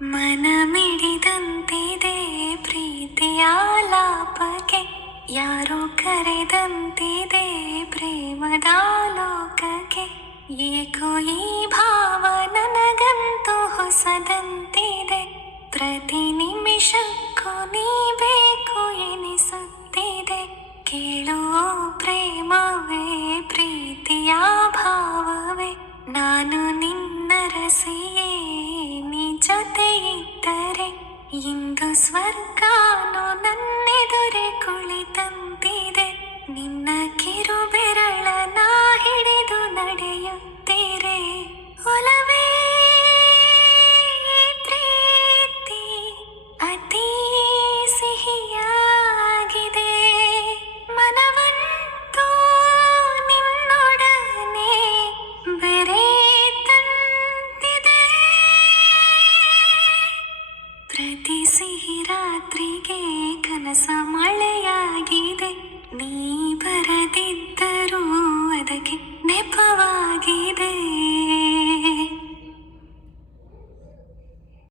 ಮನ ಮಿಡಿದಂತಿದೆ ಪ್ರೀತಿಯ ಲಾಪಕ್ಕೆ, ಯಾರೋ ಕರೆದಂತಿದೆ ಪ್ರೇಮದ ಲೋಕಕ್ಕೆ. ಏಕೋ ಈ ಭಾವ ನನಗಂತೂ ಹೊಸದಂತಿದೆ, ಪ್ರತಿ ನಿಮಿಷಕ್ಕೂ ನೀ ಬೇಕು ಎನಿಸುತ್ತಿದೆ. ಕೇಳುವ ಪ್ರೇಮವೇ ಪ್ರೀತಿಯ ಭಾವವೇ, ನಾನು ನಿನ್ನ ರಸಿಯೇ ನೀ ಜೊತೆ ಇದ್ದರೆ ಇಂದು ಸ್ವರ್ಗಾನು ನನ್ನೆದುರೆ ಕುಳಿತಂತಿದೆ. ನಿನ್ನ ಕಿರುಬೆರಳನ ಹಿಡಿದು ನಡೆಯುತ್ತೀರೆ. ಒಲವೇ ಪ್ರೀತಿ ಅತಿ ಸಿಹಿಯಾಗಿದೆ, ಮನವಂತೂ ನಿನ್ನೊಡನೆ ಬೆರೆತಂತಿದೆ. ಪ್ರತಿ ಸಿಹಿ ರಾತ್ರಿಗೆ ಕನಸ ಮಳೆಯಾಗಿದೆ, ನೀ